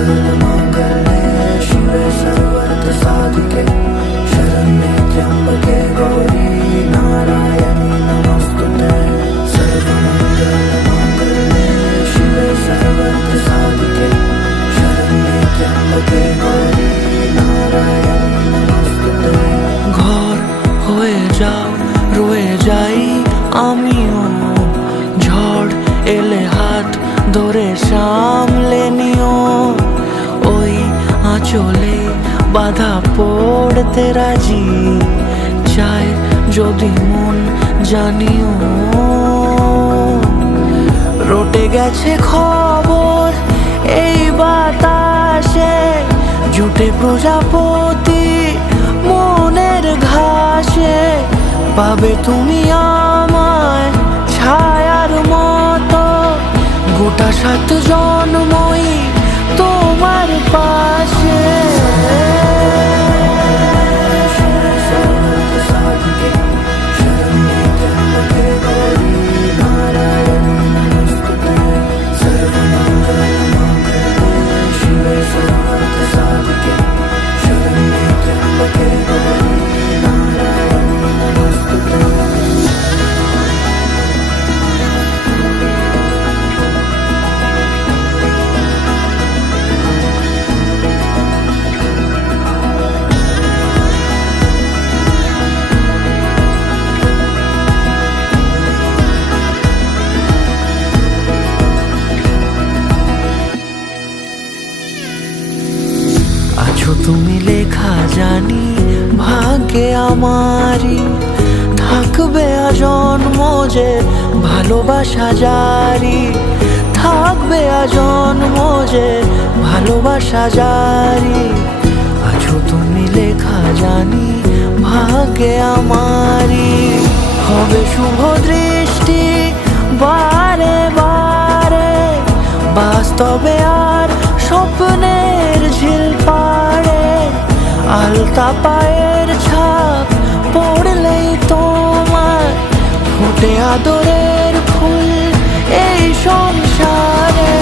सर्वमङ्गलमाङ्गल्ये शिवे सर्वार्थसाधिके शरण्ये त्र्यम्बके गौरी नारायणी नमोस्तुते सर्वमङ्गलमाङ्गल्ये शिवे सर्वार्थसाधिके शरण्ये त्र्यम्बके गौरी नारायणी नमोस्तुते। ঘর হয়ে যাও রয়ে যাই আমিও, ঝড় এলে হাত ধরে সামলে নিও, ওই আঁচলে বাধা পড়তে রাজি চায় যদি মন জানিও। রটে গেছে খবর এই বাতাসে, জুটে প্রজাপতি মনের ঘাসে, পাবে তুমি আমায় ছায়ার মতো, গোটা 7 জন্মই তোমার পাশে। তুমি লেখা জানি ভাগ্যে আমারই, থাকবে আজন্ম যে ভালোবাসা জারি, থাকবে আজন্ম যে ভালোবাসা জারি। আছো তুমি লেখা জানি ভাগ্যে আমারই, হবে শুভ দৃষ্টি বারে বারে, বাস্তবে আর স্বপ্নের ঝিল পাড়ে, আলতা পায়ের ছাপ পড়লেই তোমার ফোটে আদরের ফুল এই সংসারে।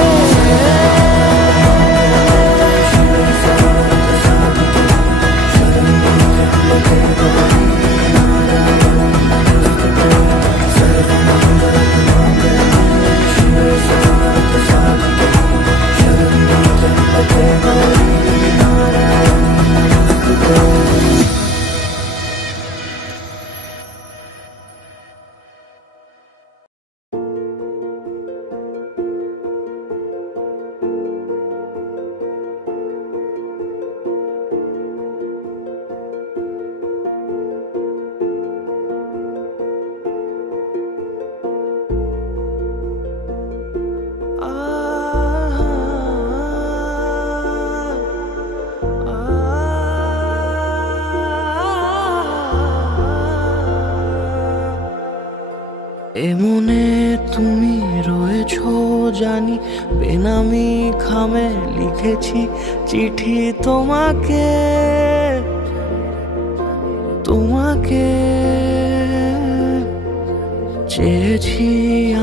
এমনে তুমি রয়েছো জানি, বেনামি খামে লিখেছি চিঠি তোমাকে, তোমাকে চেয়েছি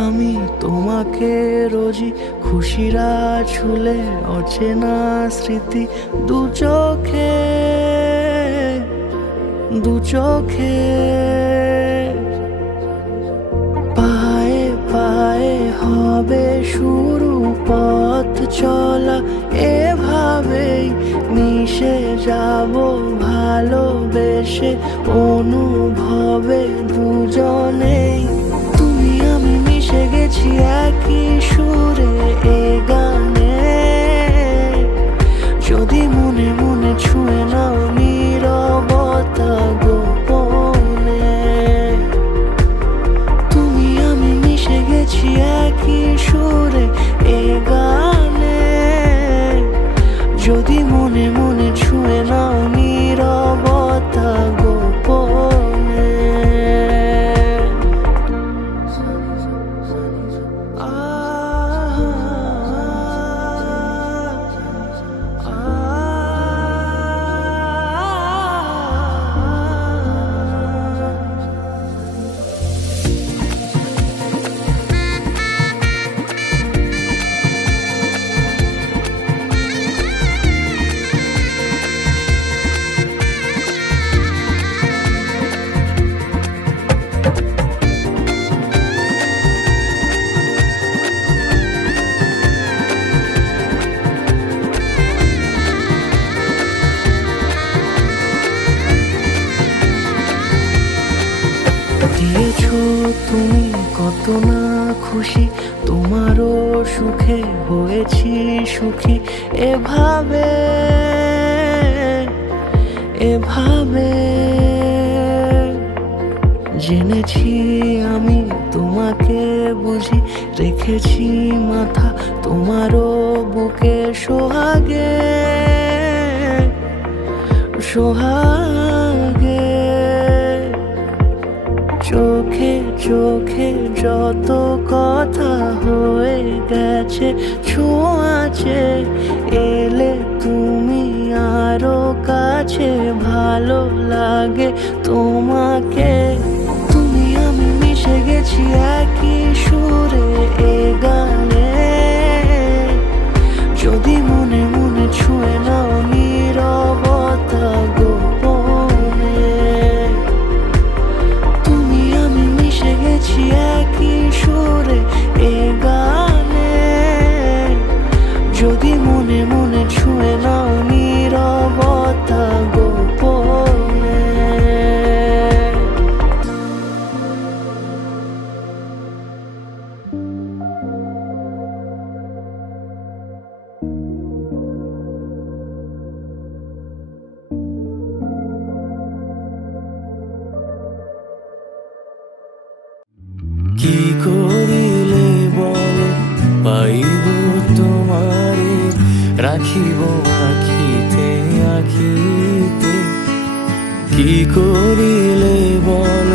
আমি তোমাকে রোজই, খুশিরা ছুলে অচেনা স্মৃতি দু চোখে, দু চোখে। পায়ে পায়ে হবে শুরু পথ চলা, এভাবেই মিশে যাব ভালোবেসে অনুভবে দুজনেই। তুমি আমি মিশে গেছি একই সুরে এ গানে, যদি মনে মনে ছুঁয়ে নাও নীরবতা গোপনে। তুমি আমি মিশে গেছি একই সুরে এ গানে, যদি মনে মনে ছুঁয়ে নাও নীরবতা গোপনে। তুমি কত না খুশি, তোমারও সুখে হয়েছি সুখী। এভাবে এভাবে জেনেছি আমি তোমাকে বুঝি, রেখেছি মাথা তোমারও বুকে সোহাগে সোহাগে। চোখে চোখে যত কথা হয়ে গেছে ছোঁয়াচে, এলে তুমি আরো কাছে, ভালো লাগে তোমাকে। তুমি আমি মিশে গেছি একই সুরে এ গানে, যদি মনে মনে ছুঁয়ে নাও নীরবতা গোপনে। তুমি আমি মিশে গেছি একই সুরে এ গানে, যদি মনে মনে ছুঁয়ে নাও নীরবতা গোপনে। কি করিলে বল পাইব তোমারে, রাখিব আখিতে আখিতে। কি করিলে বল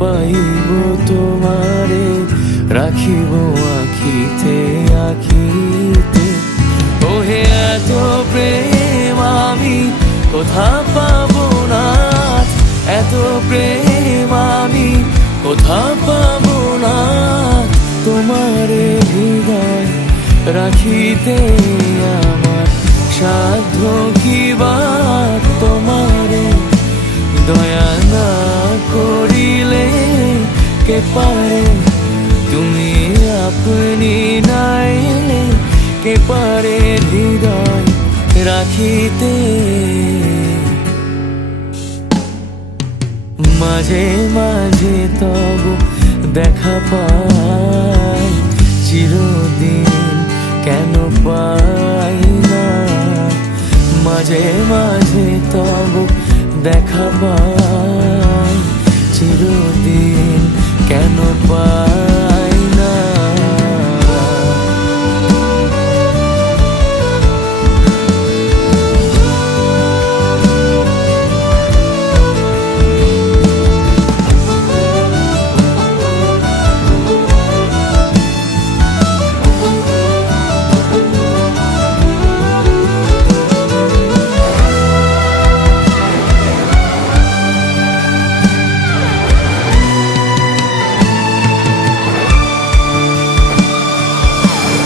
পাইব তোমারে, রাখিব আখিতে আখিতে। ওহে এত প্রেম আমি কোথা পাবো না, এত প্রেম আমি কোথা পাবো না। তোমারে হৃদয় রাখিতে আমার সাধ্য কি বা, তোমারে দয়া না করিলে কে পারে। তুমি আপনি নাইলে কে পারে হৃদয় রাখিতে। মাঝে মাঝে তব দেখা পাই, চিরদিন কেন পাই না। মাঝে মাঝে তব দেখা পাই, চিরদিন কেন পাই না।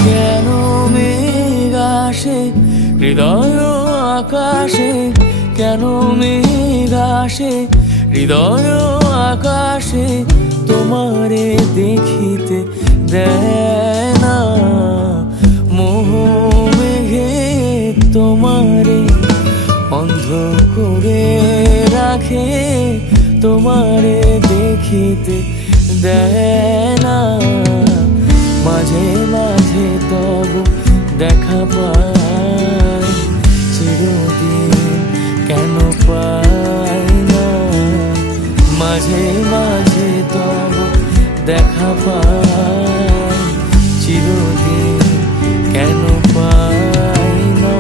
কেন মেঘ আসে হৃদয় আকাশে, কেন মেঘ আসে হৃদয় আকাশে। তোমারে দেখিতে দেয় না মোহ মেঘে, তোমারে অন্ধ করে রাখে। তোমারে দেখিতে দেয় না, মাঝে মাঝে তব দেখা পাই, চিরদিন কেন পাই না। মাঝে মাঝে তব দেখা পাই, চিরদিন কেন পাই না।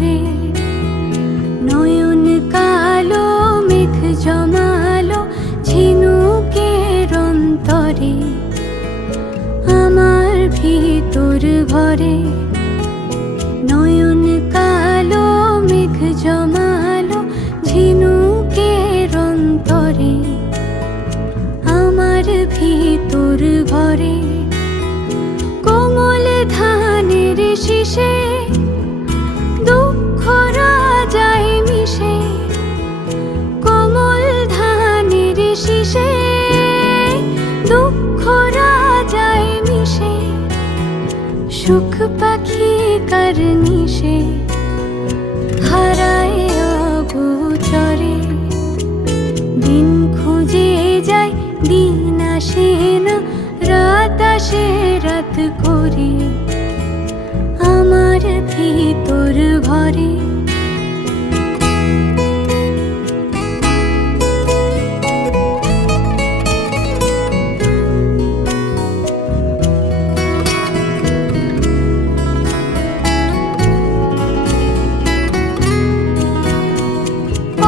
ভরে নয়ন কালো মেঘ জমালো ঝিনুকের অন্তরে আমার ভিতর ভরে নয়ন কালো মেঘ জমালো ঝিনুকের অন্তরে আমার ভিতর ভরে কোমল ধানের শীষে দুঃখ রাজায় মিশে কোমল ধানের শীষে দুঃখ রাজায় মিশে সুখ পাখি কারনিশে হারায় অগোচরে দিন খুঁজে যায় দিন আসে না রাত আসে রাত করে আমার ভিতর ভরে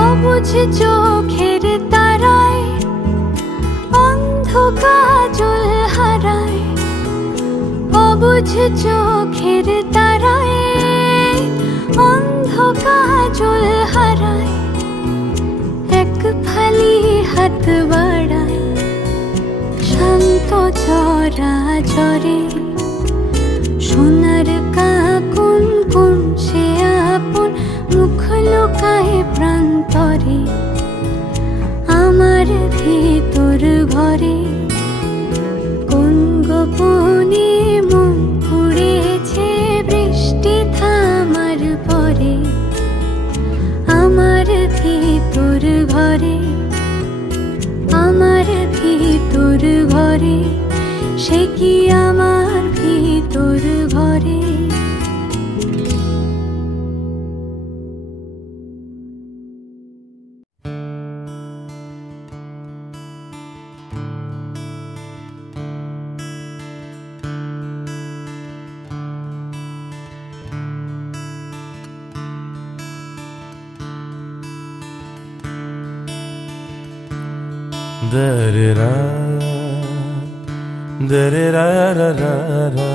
অবুঝ চোখের তারায় অন্ধ কাজল হারায় অবুঝ চোখের তারায় অন্ধ কাজল হারায় এক ফালি হাত বাড়ায় শান্ত চরা চরে সোনার কাকুন কোন সে আপন মুখ লুকায় প্রান্তরে আমার ভিতর ঘরে কোন গোপনে মন পুড়েছে বৃষ্টি থামার পরে আমার ভিতর ঘরে আমার ভিতর ঘরে সে কি আমার ভিতর ঘরে Da-da-da, da-da-da-da-da-da,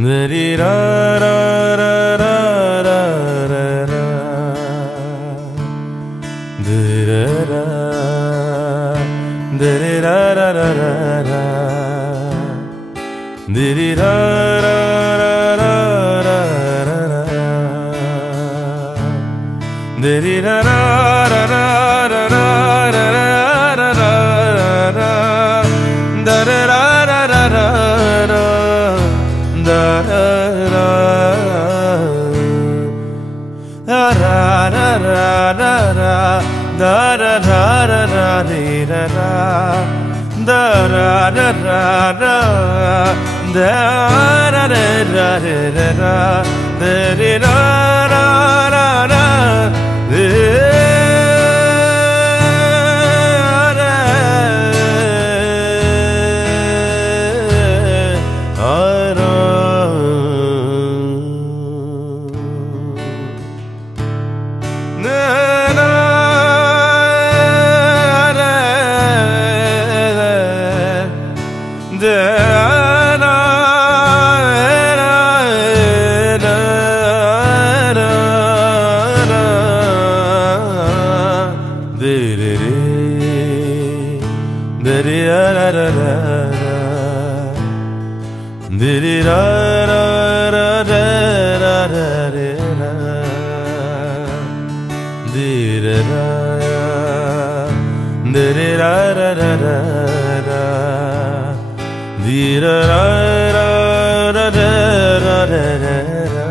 da-da-da-da-da-da-da,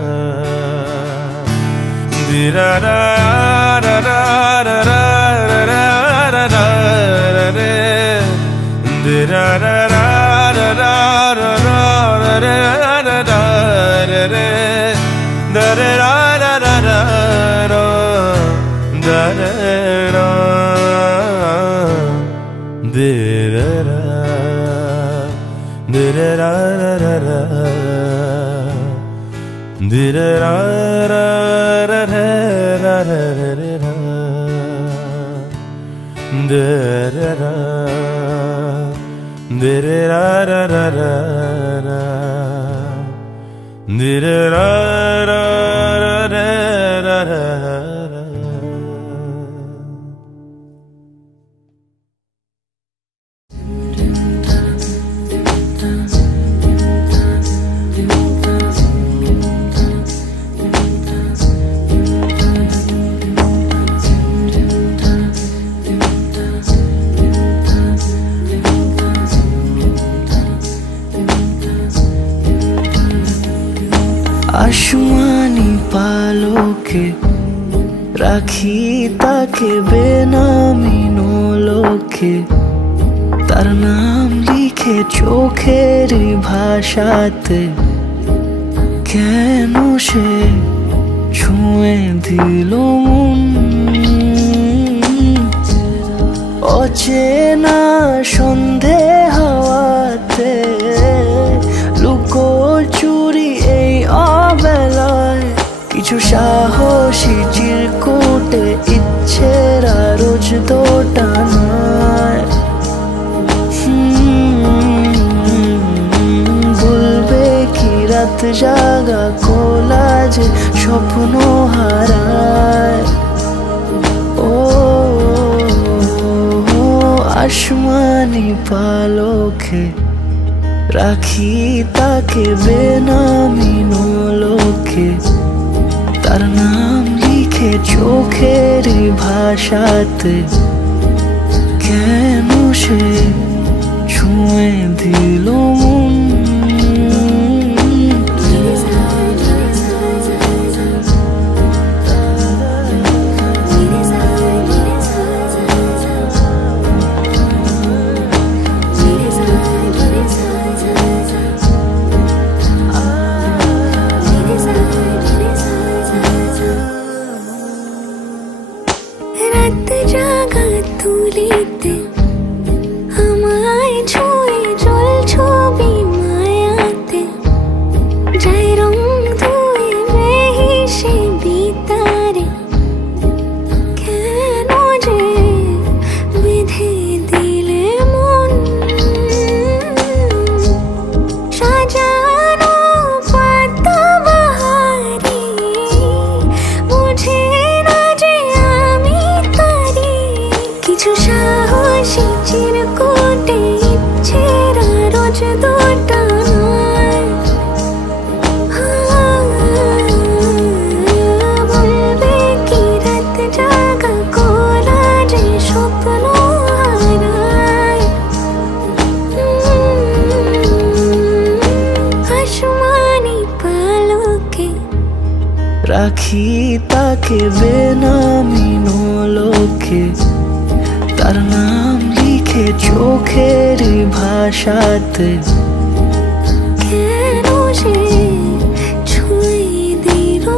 da-da-da, da-da-da-da-da-da, da-da-da-da-da-da, da-da-da-da-da-da. आसमानी पालों के राखी ताके बेनामी नोलोके तार नाम लिखे चोखेरी भाषाते केनो से छुए दिलो मन অচেনা সন্ধে হাওয়াতে লুকোচুরি এই অবেলায় কিছু সাহসী চিরকুটে ইচ্ছেরা রোজ দোটানায় বলবে কি রাত জাগা কোলাজে স্বপ্ন হারায় आसमानी पालोके राखी ताके बेनामी नोलोके तार नाम लिखे चोखेरी भाषाते केनो से छुए दिलो मन राखी ताके बेनामी नोलोके तार नाम लिखे चोखेरी भाषाते केनो से छुए दिलो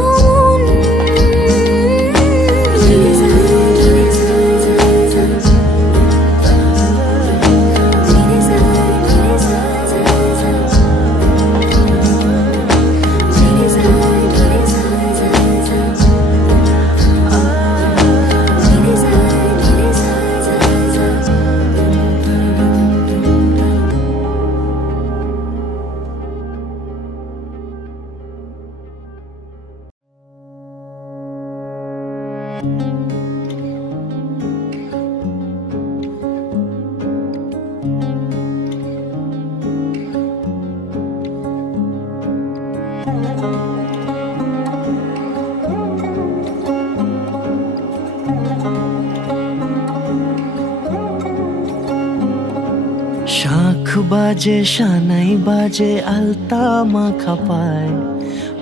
শাঁখ বাজে শানাই বাজে আলতা মাখা পায়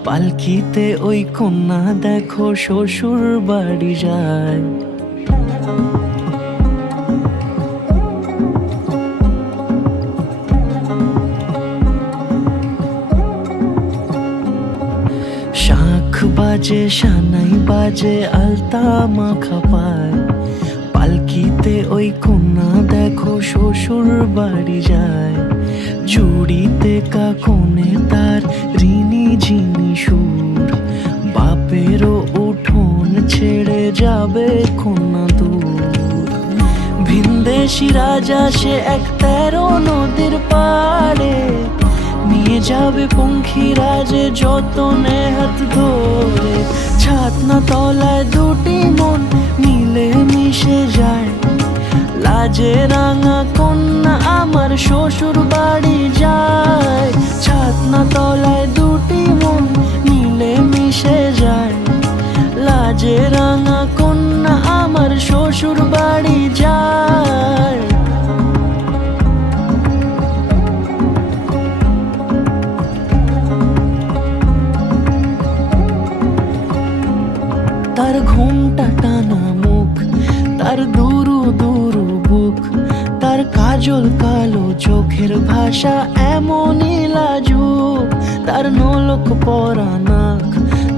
পালকিতে ওই কন্যা দেখো শ্বশুর বাড়ি যায় শাঁখ বাজে শানাই বাজে আলতা মাখা পায় পালকিতে ওই কন্যা দেখো শ্বশুর বাড়ি যায় চুড়িতে কাকনে তার ঋণী ঝিমিঝিমি সুর, বাপেরও উঠোন ছেড়ে যাবে কন্যা দূর। ভিনদেশি রাজা সে এক 13 নদীর পাড়ে, নিয়ে যাবে পঙ্খিরাজে যতনে হাত ধরে। ছাতনা তলায় দুটি মন মিলে মিশে যায়, লাজে রাঙা কন্যা আমার শ্বশুর বাড়ি যায়। ছাতনা তলায় দুটি মন মিলে মিশে যায়, লাজে রাঙা কন্যা আমার শ্বশুর বাড়ি যায়। তার ঘোমটা টানা মুখ, তার দুরু দুরু বুক, তার কাজল কালো চোখের ভাষা এমনই লাজুক। তার নোলক পরা নাক,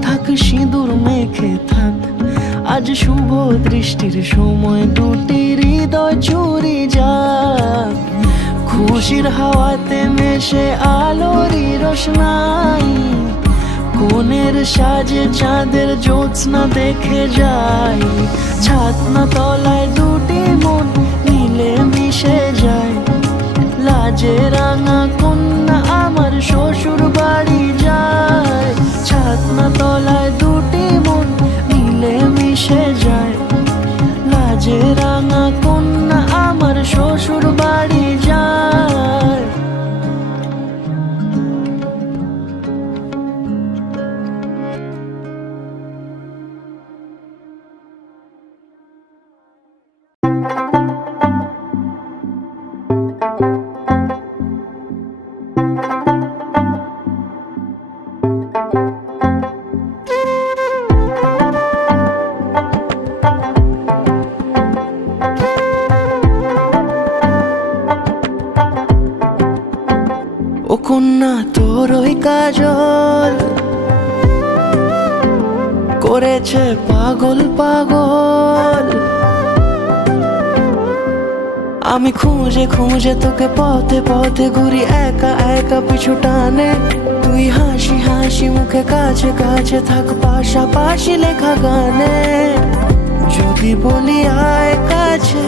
থাক সিঁদুর মেখে থাক, আজ শুভ দৃষ্টির সময় দুটি হৃদয় চুরি যাক। খুশির হাওয়াতে মেশে আলোরই রোশনাই, কোণের সাজে চাঁদের জ্যোৎস্না দেখে যাই। ছাতনা তলায় দুটি মন মিলে মিশে যায়, লাজে রাঙা কন্যা আমার শ্বশুর বাড়ি যায়। ছাতনা তলায় দুটি মন মিলে মিশে যায়, লাজে রাঙা কন্যা আমার শ্বশুর বাড়ি যায়। ও কন্যা তোর ওই কাজল করেছে পাগল পাগল, আমি খুঁজে খুঁজে তোকে পথে পথে ঘুরি একা একা পিছু টানে। তুই হাসি হাসি মুখে কাছে কাছে থাক, পাশাপাশি লেখা গানে। যদি বলি আয় কাছে,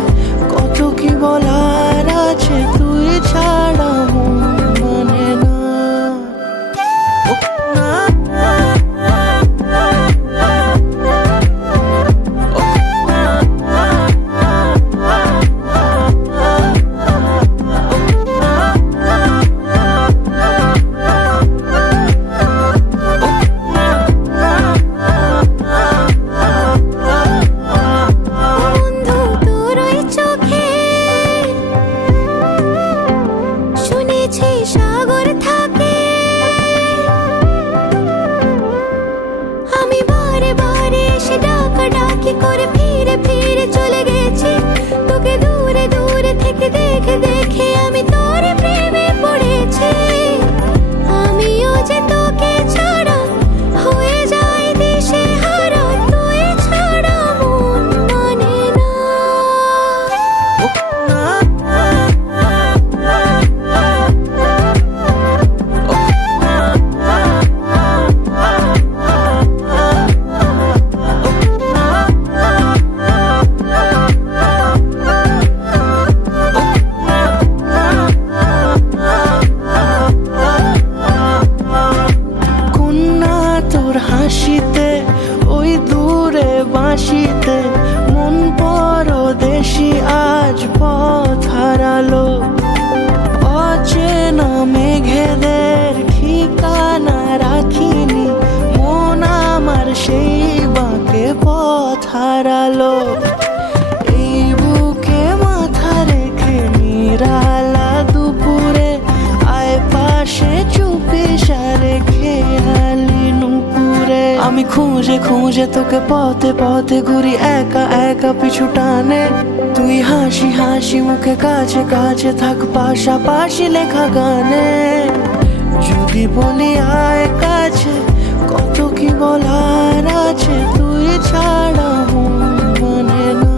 কত কি বলার আছে, তুই ছাড়া মন মানে না। আমি খুঁজে খুঁজে তোকে পথে পথে ঘুরি একা একা পিছু টানে। তুই হাসি হাসি মুখে কাছে কাছে থাক, পাশাপাশি লেখা গানে। যদি বলি আয় কাছে, কত কি বলার আছে, তুই ছাড়া মন মানে না।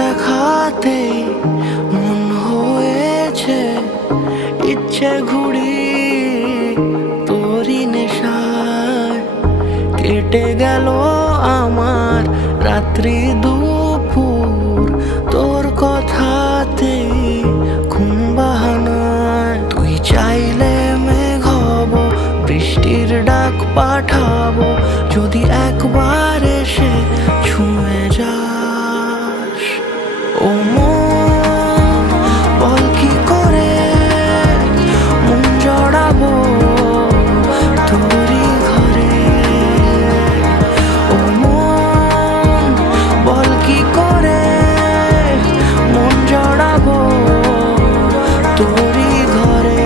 দেখাতে মন হয়েছে ইচ্ছে ঘুড়ি তোরি নেশায় কেটে গেল আমার রাত্রি দুপুর তোর কথাতে ঘুম বাহানায় তুই চাইলে মেঘ হব বৃষ্টির ডাক পাঠাবো যদি একবার এসে ছুঁয়ে যাস ও মন বল কি করে মন জড়াবো তোরই ঘরে ও মন বল কি করে মন জড়াবো তোরই ঘরে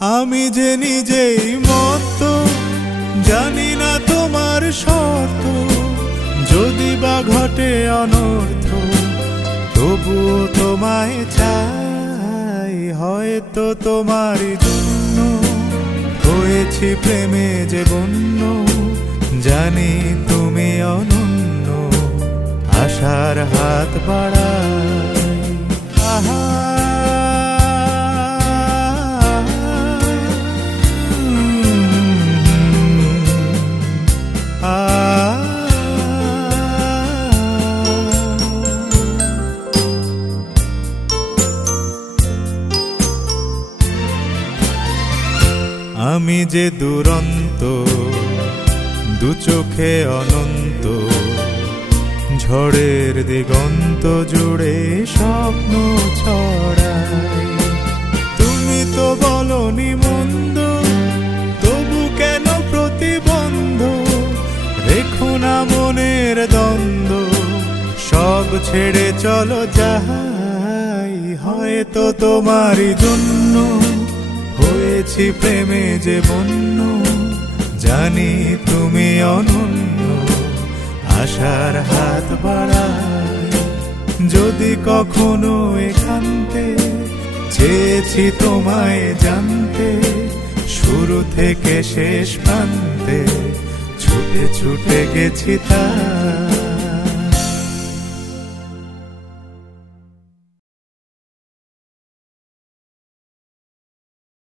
আমি যে নিজেই মত জানি না তোমার শর্ত যদি বা ঘটে অনর্থ তবুও তোমায় চাই হয়তো তোমার জন্য হয়েছি প্রেমে যে বন্য জানি তুমি অনন্য আশার হাত বাড়াই আহা আমি যে দুরন্ত দু চোখে অনন্ত ঝড়ের দিগন্ত জুড়ে স্বপ্ন ছড়াই। তুমি তো বলনি মন্দ, তবু কেন প্রতিবন্ধ? রেখো না মনের দ্বন্দ্ব, সব ছেড়ে চলো যাই। হয়তো তোমারই জন্য হয়েছি প্রেমে যে বন্য, জানি তুমি অনন্য, আশার হাত বাড়াই। যদি কখনো একান্তে চেয়েছি তোমায় জানতে, শুরু থেকে শেষ প্রান্তে ছুটে ছুটে গেছি তাই।